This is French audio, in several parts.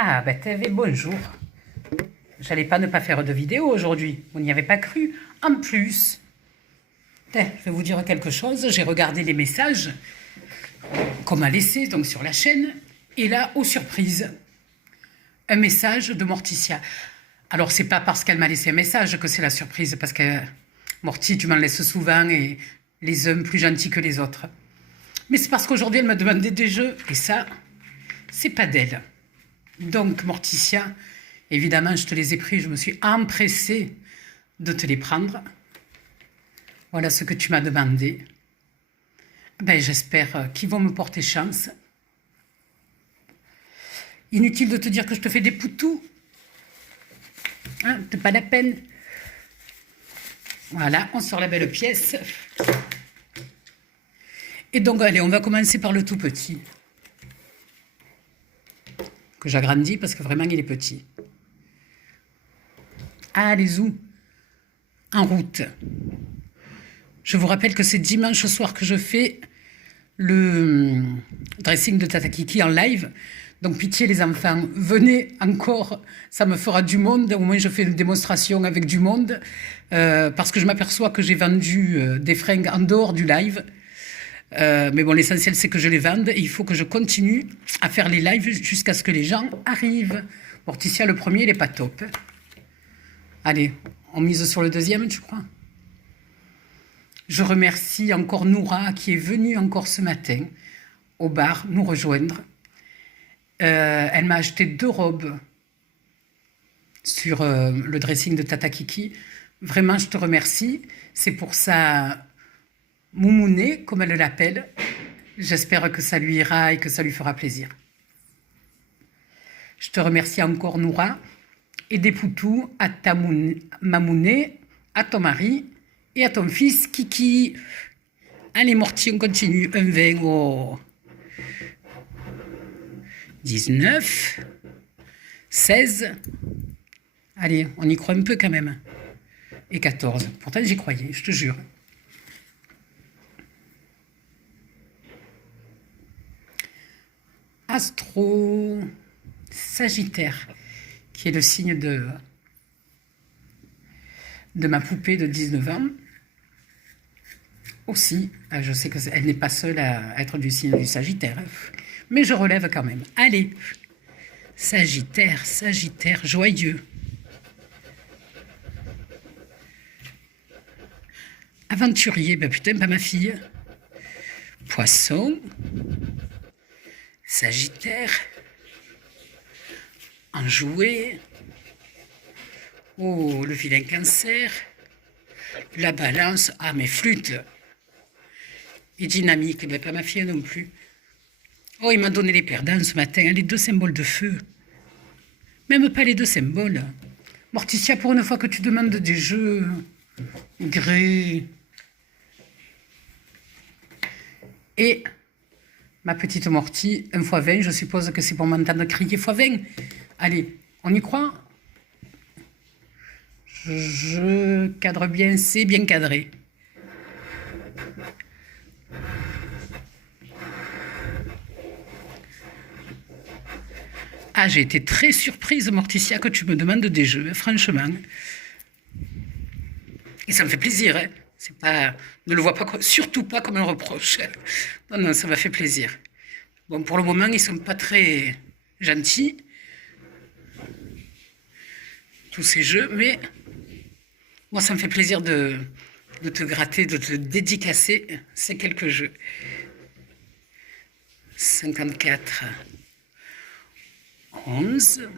Ah, ben TV, bonjour. J'allais pas ne pas faire de vidéo aujourd'hui. Vous n'y avez pas cru. En plus, je vais vous dire quelque chose. J'ai regardé les messages qu'on m'a laissés donc sur la chaîne. Et là, aux surprises, un message de Morticia. Alors, c'est pas parce qu'elle m'a laissé un message que c'est la surprise, parce que Morty, tu m'en laisses souvent et les uns plus gentils que les autres. Mais c'est parce qu'aujourd'hui, elle m'a demandé des jeux. Et ça, c'est pas d'elle. Donc, Morticia, évidemment, je te les ai pris. Je me suis empressée de te les prendre. Voilà ce que tu m'as demandé. Ben, j'espère qu'ils vont me porter chance. Inutile de te dire que je te fais des poutous. Hein, c'est pas la peine. Voilà, on sort la belle pièce. Et donc, allez, on va commencer par le tout petit. Que j'agrandis parce que vraiment, il est petit. Ah, les où? En route. Je vous rappelle que c'est dimanche soir que je fais le dressing de Tata Kiki en live. Donc pitié les enfants, venez encore, ça me fera du monde. Au moins je fais une démonstration avec du monde. Parce que je m'aperçois que j'ai vendu des fringues en dehors du live. Mais bon, l'essentiel c'est que je les vende. Et il faut que je continue à faire les lives jusqu'à ce que les gens arrivent. Morticia, le premier, il n'est pas top. Allez, on mise sur le deuxième, tu crois? Je remercie encore Noura qui est venue encore ce matin au bar nous rejoindre. Elle m'a acheté 2 robes sur le dressing de Tata Kiki. Vraiment, je te remercie. C'est pour sa moumounée, comme elle l'appelle. J'espère que ça lui ira et que ça lui fera plaisir. Je te remercie encore Noura et des poutous à ta mamounée, à ton mari et à ton fils Kiki. Allez Morty, on continue. Un 20, oh. 19, 16. Allez, on y croit un peu quand même. Et 14. Pourtant, j'y croyais, je te jure. Astro Sagittaire, qui est le signe de ma poupée de 19 ans. Aussi, je sais qu'elle n'est pas seule à être du signe du Sagittaire, mais je relève quand même. Allez, Sagittaire, Sagittaire, joyeux. Aventurier, ben putain, pas ma fille. Poisson, Sagittaire, enjoué. Oh, le vilain Cancer. La Balance, ah, mes flûtes. Et dynamique, ben pas ma fille non plus. Oh, il m'a donné les perdants ce matin, les 2 symboles de feu. Même pas les 2 symboles. Morticia, pour une fois que tu demandes des jeux, gré. Et ma petite Morty, 1 x 20, je suppose que c'est pour m'entendre crier x 20. Allez, on y croit? Je cadre bien, c'est bien cadré. Ah, j'ai été très surprise, Morticia, que tu me demandes des jeux, franchement. Et ça me fait plaisir, hein. C'est pas, ne le vois pas, surtout pas comme un reproche. Non, non, ça m'a fait plaisir. Bon, pour le moment, ils sont pas très gentils, tous ces jeux, mais moi, ça me fait plaisir de te gratter, de te dédicacer ces quelques jeux. 54, 11,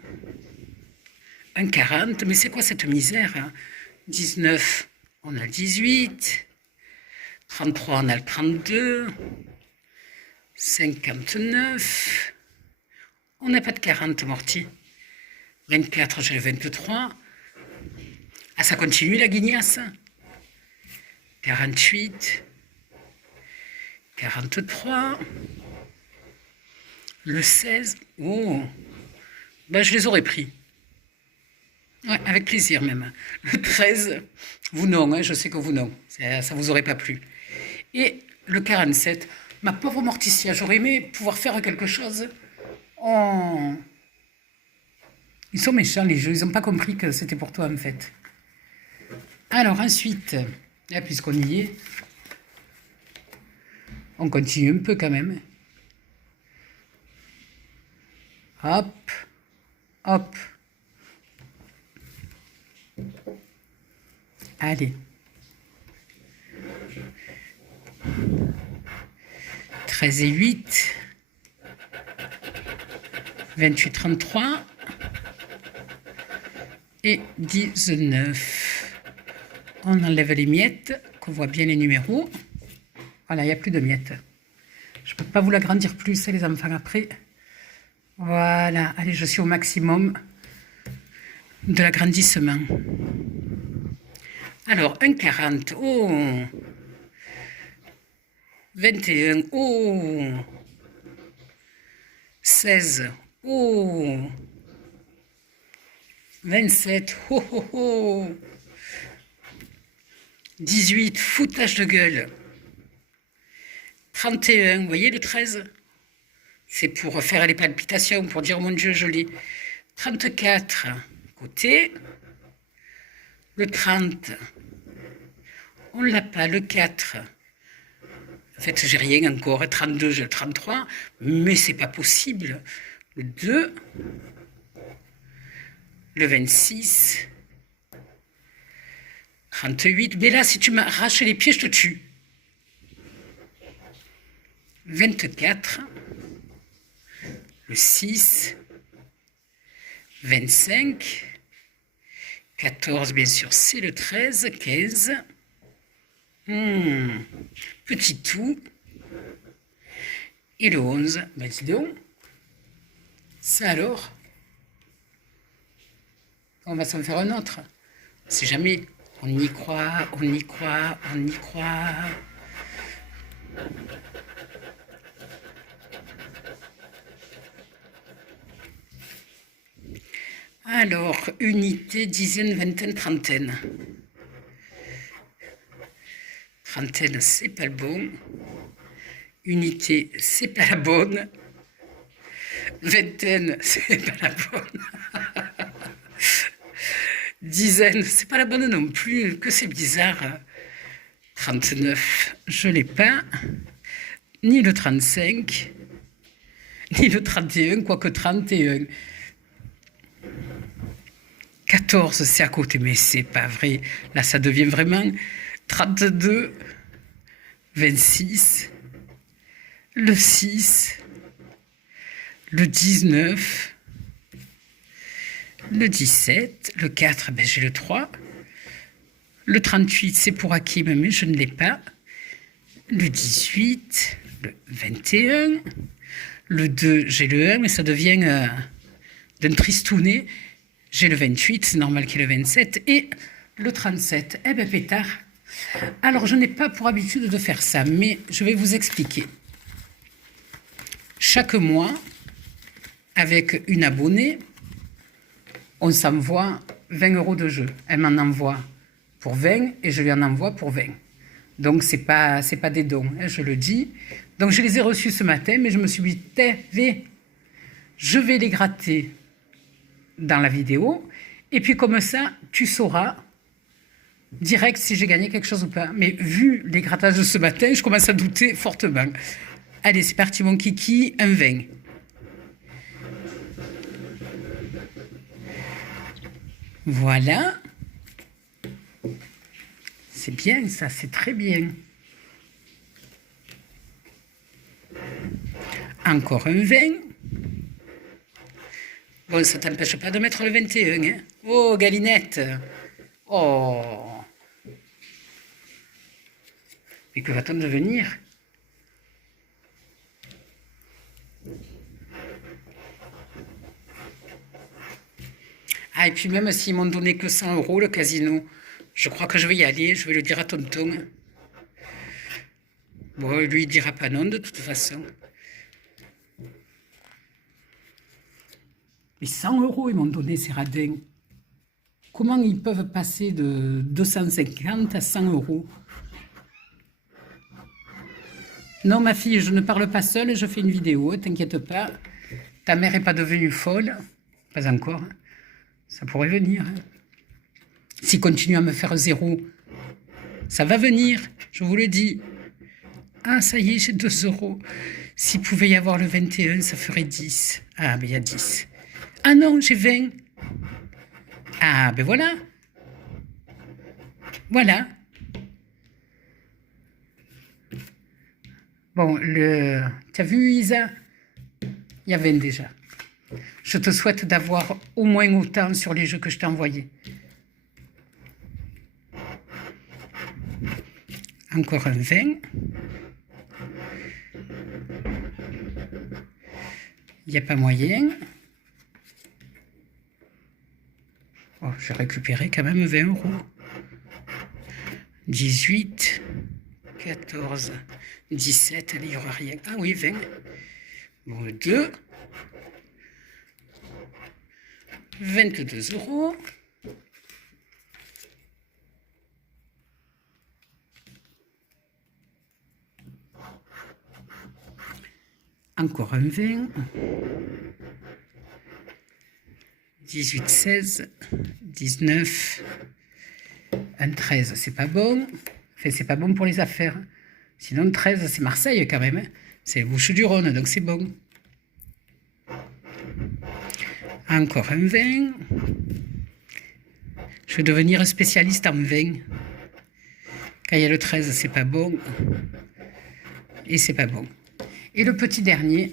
un 40, mais c'est quoi cette misère, hein? 19, on a le 18, 33, on a le 32, 59, on n'a pas de 40, Morty. 24, j'ai le 23. Ah, ça continue la guignasse. 48, 43, le 16, oh, ben je les aurais pris. Ouais, avec plaisir même. Le 13, vous non, hein, je sais que vous non, ça vous aurait pas plu. Et le 47, ma pauvre Morticia, j'aurais aimé pouvoir faire quelque chose en Ils sont méchants, les jeux. Ils n'ont pas compris que c'était pour toi, en fait. Alors, ensuite, puisqu'on y est, on continue un peu quand même. Hop, hop. Allez. 13 et 8. 28, 33. Et 19. On enlève les miettes, qu'on voit bien les numéros. Voilà, il n'y a plus de miettes. Je ne peux pas vous l'agrandir plus, les enfants, après. Voilà, allez, je suis au maximum de l'agrandissement. Alors, 1,40, oh 21, oh 16, oh 27, oh oh oh 18, foutage de gueule. 31, vous voyez le 13? C'est pour faire les palpitations, pour dire mon Dieu, joli. 34, côté. Le 30, on l'a pas. Le 4, en fait, j'ai rien encore. 32, j'ai le 33, mais c'est pas possible. Le 2, le 26, 38. Mais là, si tu m'arraches les pieds, je te tue. 24, le 6, 25, 14, bien sûr, c'est le 13, 15. Petit tout. Et le 11, ben dis donc. Ça alors, on va s'en faire un autre. C'est jamais. On y croit, on y croit, on y croit. Alors, unité, dizaine, vingtaine, trentaine. Trentaine, c'est pas le bon. Unité, c'est pas la bonne. Vingtaine, c'est pas la bonne. Dizaine, c'est pas la bonne non plus. Que c'est bizarre. 39, je l'ai pas. Ni le 35, ni le 31, quoique 31. 14, c'est à côté, mais c'est pas vrai. Là, ça devient vraiment 32, 26, le 6, le 19, le 17, le 4, ben j'ai le 3, le 38, c'est pour Hakim, mais je ne l'ai pas, le 18, le 21, le 2, j'ai le 1, mais ça devient d'un tristounet. J'ai le 28, c'est normal qu'il y ait le 27, et le 37. Eh ben pétard. Alors, je n'ai pas pour habitude de faire ça, mais je vais vous expliquer. Chaque mois, avec une abonnée, on s'envoie 20 € de jeu. Elle m'en envoie pour 20 et je lui en envoie pour 20. Donc, c'est pas des dons, hein, je le dis. Donc, je les ai reçus ce matin, mais je me suis dit, je vais les gratter dans la vidéo, et puis comme ça, tu sauras direct si j'ai gagné quelque chose ou pas. Mais vu les grattages de ce matin, je commence à douter fortement. Allez, c'est parti mon kiki, un 20. Voilà. C'est bien ça, c'est très bien. Encore un 20. Bon, ça t'empêche pas de mettre le 21, hein. Oh, Galinette. Oh. Mais que va-t-on devenir? Ah, et puis même s'ils m'ont donné que 100 € le casino, je crois que je vais y aller, je vais le dire à tonton. Bon, lui, il dira pas non de toute façon. Mais 100 € ils m'ont donné ces radins. Comment ils peuvent passer de 250 à 100 €? Non, ma fille, je ne parle pas seule, je fais une vidéo, t'inquiète pas. Ta mère n'est pas devenue folle. Pas encore. Ça pourrait venir. Hein. S'il continue à me faire 0, ça va venir, je vous le dis. Ah, ça y est, j'ai 2 €. S'il pouvait y avoir le 21, ça ferait 10. Ah, ben il y a 10. Ah non, j'ai 20. Ah, ben voilà. Voilà. Bon, t'as vu, Isa? Il y a 20 déjà. Je te souhaite d'avoir au moins autant sur les jeux que je t'ai envoyés. Encore un 20. Il n'y a pas moyen. Oh, j'ai récupéré quand même 20 €. 18, 14, 17, il n'y aura rien. Ah oui, 20. Bon, 2. 22 €. Encore un 20. 18, 16, 19, un 13, c'est pas bon. Enfin, c'est pas bon pour les affaires. Sinon, 13, c'est Marseille quand même. Hein. C'est Bouches-du-Rhône, donc c'est bon. Encore un 20. Je vais devenir spécialiste en 20. Quand il y a le 13, c'est pas bon. Et c'est pas bon. Et le petit dernier.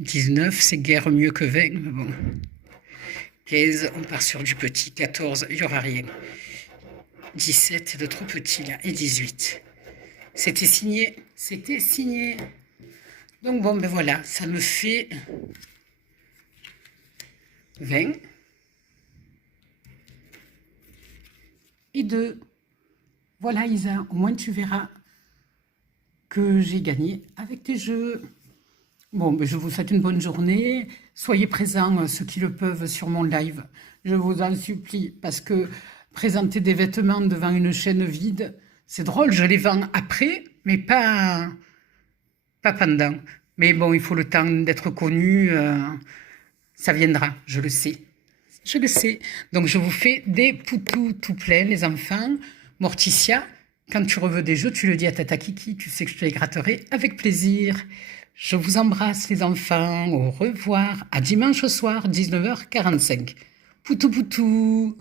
« 19, c'est guère mieux que 20, mais bon. 15, on part sur du petit. 14, il n'y aura rien. 17, de trop petit là. Et 18. C'était signé. C'était signé. Donc bon, ben voilà, ça me fait 20. Et 2. Voilà, Isa, au moins tu verras que j'ai gagné avec tes jeux. Bon, ben je vous souhaite une bonne journée. Soyez présents, ceux qui le peuvent, sur mon live. Je vous en supplie, parce que présenter des vêtements devant une chaîne vide, c'est drôle, je les vends après, mais pas pendant. Mais bon, il faut le temps d'être connu. Ça viendra, je le sais. Je le sais. Donc, je vous fais des poutous tout pleins, les enfants. Morticia, quand tu reveux des jeux, tu le dis à Tata Kiki. Tu sais que je te les gratterai avec plaisir. Je vous embrasse, les enfants. Au revoir. À dimanche soir, 19h45. Poutou poutou.